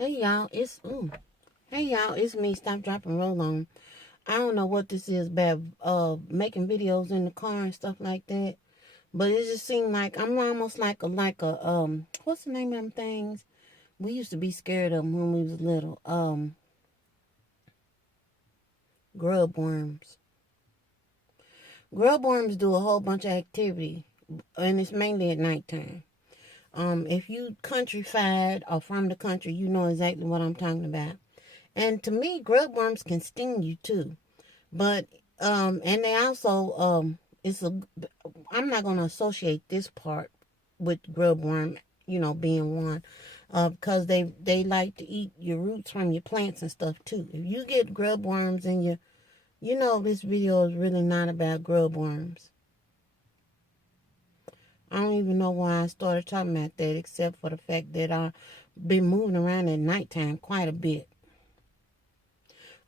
Hey y'all, it's me, Stop Drop and Roll On. I don't know what this is about making videos in the car and stuff like that. But it just seemed like I'm almost like a what's the name of them things? We used to be scared of them when we was little. Grub worms. Grub worms do a whole bunch of activity, and it's mainly at nighttime. If you countrified or from the country, you know exactly what I'm talking about. And to me, grub worms can sting you too. But and they also it's a I'm not gonna associate this part with grub worm, being one. Because they like to eat your roots from your plants and stuff too. If you get grub worms in your this video is really not about grub worms. I don't even know why I started talking about that except for the fact that I've been moving around at nighttime quite a bit.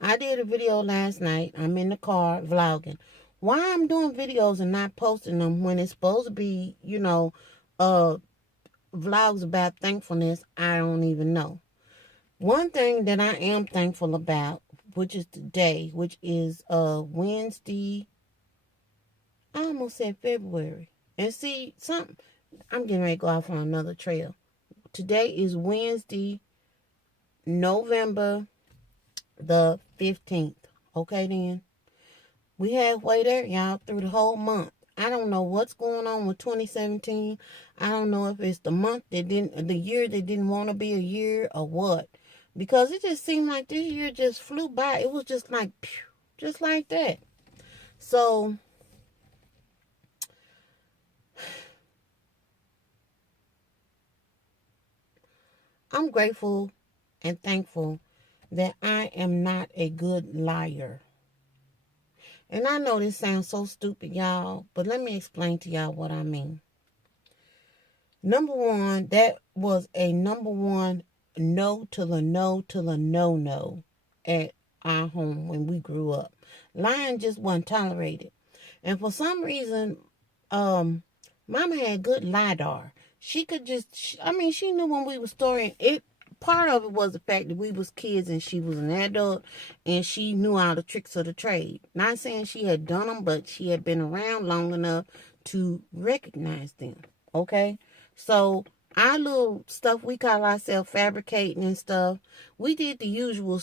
I did a video last night. I'm in the car vlogging. Why I'm doing videos and not posting them when it's supposed to be, vlogs about thankfulness, I don't even know. One thing that I am thankful about, which is today, which is Wednesday, I almost said February. And see, I'm getting ready to go off on another trail. Today is Wednesday, November the 15th. Okay, then. We halfway there, y'all, through the whole month. I don't know what's going on with 2017. I don't know if it's the year that didn't want to be a year or what. Because it just seemed like this year just flew by. It was just like, phew, just like that. So, I'm grateful and thankful that I am not a good liar. And I know this sounds so stupid, y'all, but let me explain to y'all what I mean. Number one, that was a number one no to the no at our home when we grew up. Lying just wasn't tolerated. And for some reason, Mama had good lidar. She could she knew when we were storing it. Part of it was the fact that we was kids and she was an adult and she knew all the tricks of the trade. Not saying she had done them, but she had been around long enough to recognize them. Okay? So our little stuff, we call ourselves fabricating and stuff. We did the usual,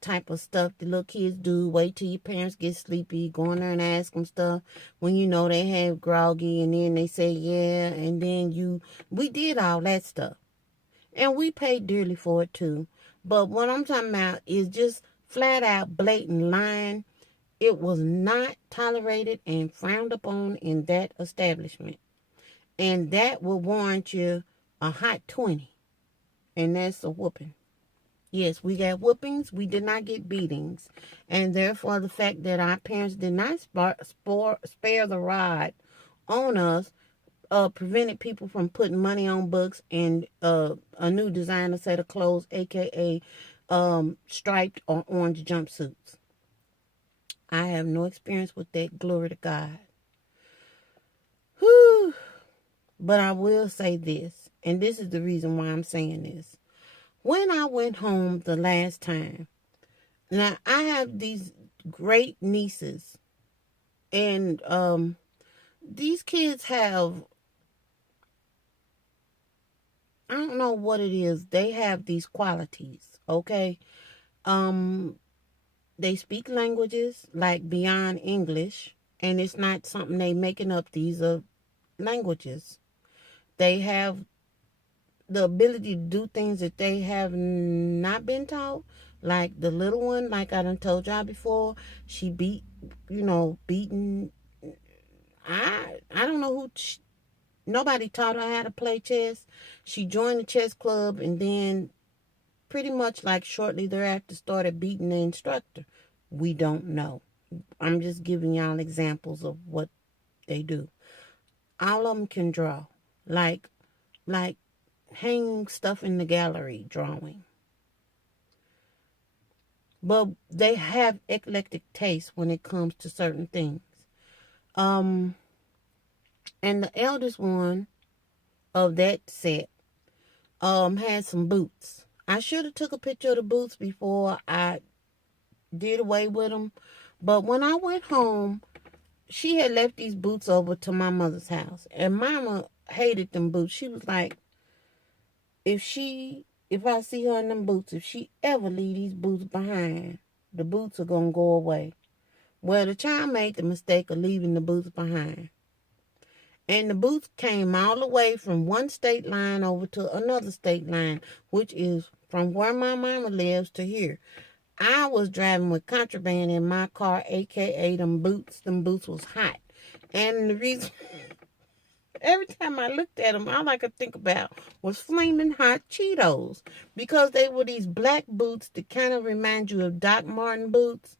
type of stuff the little kids do. Wait till your parents get sleepy, go in there and ask them stuff when they have groggy, and then they say yeah, and then we did all that stuff. And we paid dearly for it too. But what I'm talking about is just flat out blatant lying. It was not tolerated and frowned upon in that establishment. And that will warrant you a hot 20. And that's a whooping. Yes, we got whoopings. We did not get beatings. And therefore, the fact that our parents did not spare the rod on us prevented people from putting money on books and a new designer set of clothes, a.k.a. Striped or orange jumpsuits. I have no experience with that. Glory to God. Whew. But I will say this, and this is the reason why I'm saying this. When I went home the last time, now I have these great nieces, and these kids have, I don't know what it is. They have these qualities, okay? They speak languages like beyond English, and it's not something they making up. These are languages. They have the ability to do things that they have not been taught. Like the little one, like I done told y'all before, she beaten. I don't know nobody taught her how to play chess. She joined the chess club and then pretty much like shortly thereafter started beating the instructor. We don't know. I'm just giving y'all examples of what they do. All of them can draw. Like hang stuff in the gallery drawing. But they have eclectic taste when it comes to certain things. And the eldest one of that set had some boots. I should have took a picture of the boots before I did away with them. But when I went home, she had left these boots over to my mother's house. And mama hated them boots. She was like, if I see her in them boots, if she ever leave these boots behind, the boots are going to go away. Well, the child made the mistake of leaving the boots behind. And the boots came all the way from one state line over to another state line, which is from where my mama lives to here. I was driving with contraband in my car, a.k.a. them boots. Them boots was hot. And the reason, every time I looked at them, all I could think about was flaming hot Cheetos. Because they were these black boots that kind of remind you of Doc Martin boots.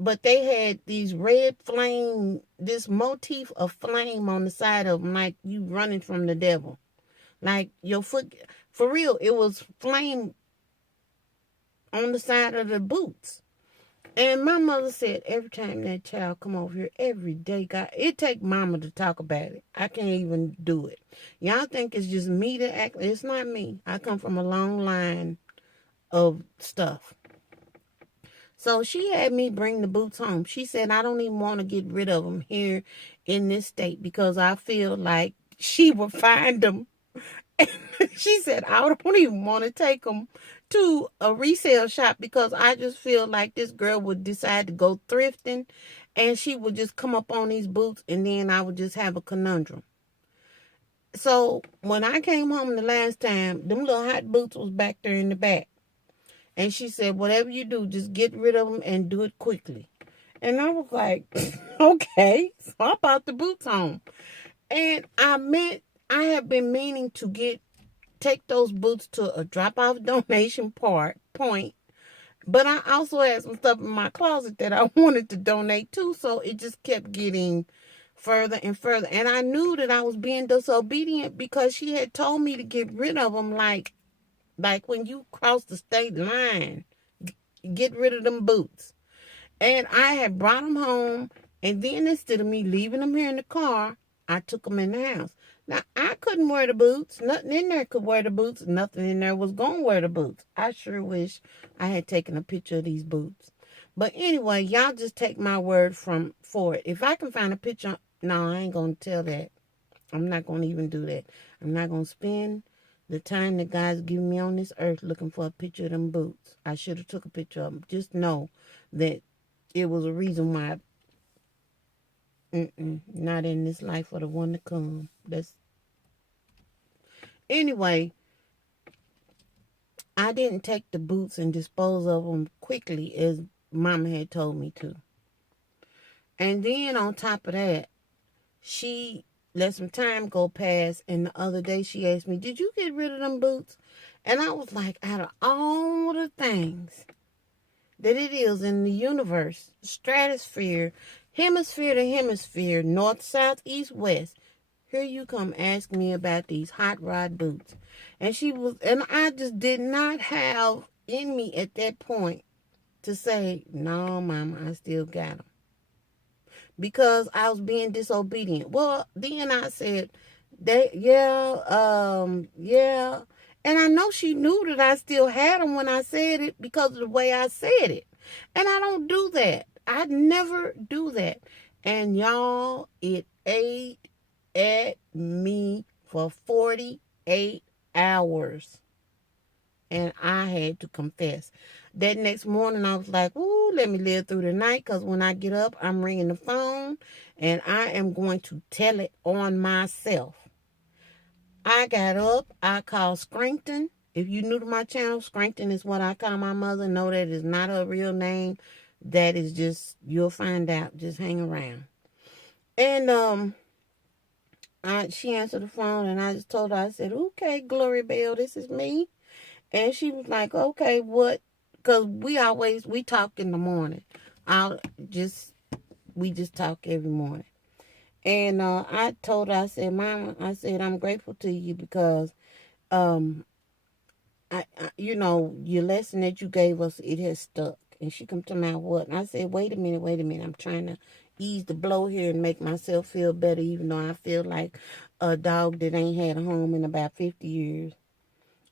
But they had these red flame, this motif of flame on the side of them, like you running from the devil. Like your foot, for real, it was flame on the side of the boots. And my mother said every time that child come over here, every day, God, it take mama to talk about it. I can't even do it. Y'all think it's just me to act. It's not me. I come from a long line of stuff. So she had me bring the boots home. She said, I don't even want to get rid of them here in this state because I feel like she will find them. She said, I don't even want to take them to a resale shop because I just feel like this girl would decide to go thrifting and she would just come up on these boots and then I would just have a conundrum. So when I came home the last time, them little hot boots was back there in the back. And she said, whatever you do, just get rid of them and do it quickly. And I was like, okay. So I brought the boots home. And I have been meaning to take those boots to a drop-off donation point. But I also had some stuff in my closet that I wanted to donate to. So it just kept getting further and further. And I knew that I was being disobedient because she had told me to get rid of them like when you cross the state line, get rid of them boots. And I had brought them home, and then instead of me leaving them here in the car, I took them in the house. Now, I couldn't wear the boots. Nothing in there could wear the boots. Nothing in there was going to wear the boots. I sure wish I had taken a picture of these boots. But anyway, y'all just take my word for it. If I can find a picture, no, I ain't going to tell that. I'm not going to even do that. I'm not going to spend the time that God's given me on this earth looking for a picture of them boots. I should have took a picture of them. Just know that it was a reason why not in this life or the one to come. Anyway, I didn't take the boots and dispose of them quickly as Mama had told me to. And then on top of that, she let some time go past, and the other day she asked me, did you get rid of them boots? And I was like, out of all the things that it is in the universe, stratosphere, hemisphere to hemisphere, north, south, east, west, here you come ask me about these hot rod boots. And I just did not have in me at that point to say, no, Mama, I still got them. Because I was being disobedient. Well, then I said, yeah. And I know she knew that I still had them when I said it because of the way I said it. And I don't do that. I never do that. And y'all, it ate at me for 48 hours. And I had to confess. That next morning, I was like, ooh, let me live through the night. Because when I get up, I'm ringing the phone. And I am going to tell it on myself. I got up. I called Scranton. If you're new to my channel, Scranton is what I call my mother. No, that is not her real name. That is just, you'll find out. Just hang around. And she answered the phone. And I just told her, I said, okay, Glory Bell, this is me. And she was like, okay, what? Because we talk in the morning. We just talk every morning. And I told her, I said, Mama, I said, I'm grateful to you because, your lesson that you gave us, it has stuck. And she come to me, what? And I said, wait a minute. I'm trying to ease the blow here and make myself feel better, even though I feel like a dog that ain't had a home in about 50 years.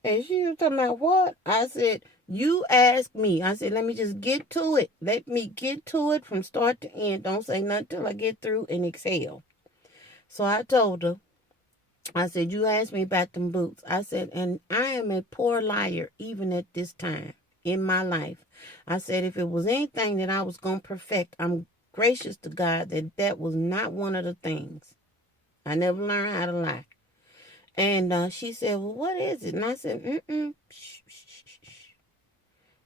And she was talking about what? I said, you asked me. I said, let me just get to it. Let me get to it from start to end. Don't say nothing till I get through and exhale. So I told her, I said, you asked me about them boots. I said, and I am a poor liar even at this time in my life. I said, if it was anything that I was going to perfect, I'm gracious to God that that was not one of the things. I never learned how to lie. And she said, well, what is it? And I said, shh, shh, shh, shh.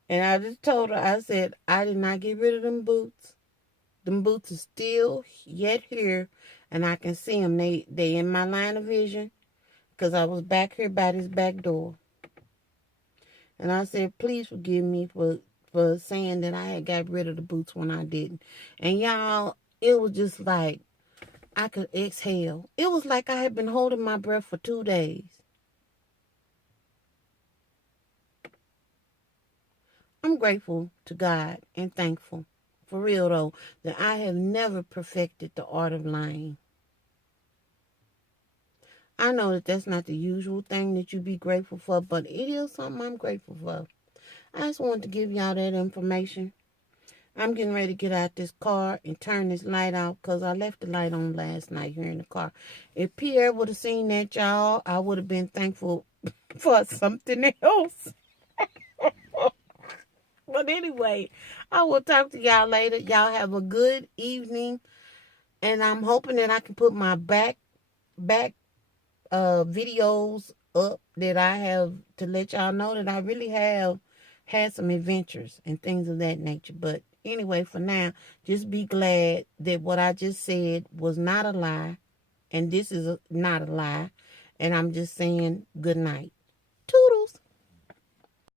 And I just told her, I said, I did not get rid of them boots. Them boots are still yet here, and I can see them. They in my line of vision because I was back here by this back door. And I said, please forgive me for saying that I had got rid of the boots when I didn't. And y'all, it was just like I could exhale. It was like I had been holding my breath for 2 days. I'm grateful to God and thankful, for real though, that I have never perfected the art of lying. I know that that's not the usual thing that you be grateful for, but it is something I'm grateful for. I just wanted to give y'all that information. I'm getting ready to get out this car and turn this light off because I left the light on last night here in the car. If Pierre would have seen that, y'all, I would have been thankful for something else. But anyway, I will talk to y'all later. Y'all have a good evening. And I'm hoping that I can put my back videos up that I have to let y'all know that I really have had some adventures and things of that nature. But anyway, for now, just be glad that what I just said was not a lie. And this is not a lie. And I'm just saying good night.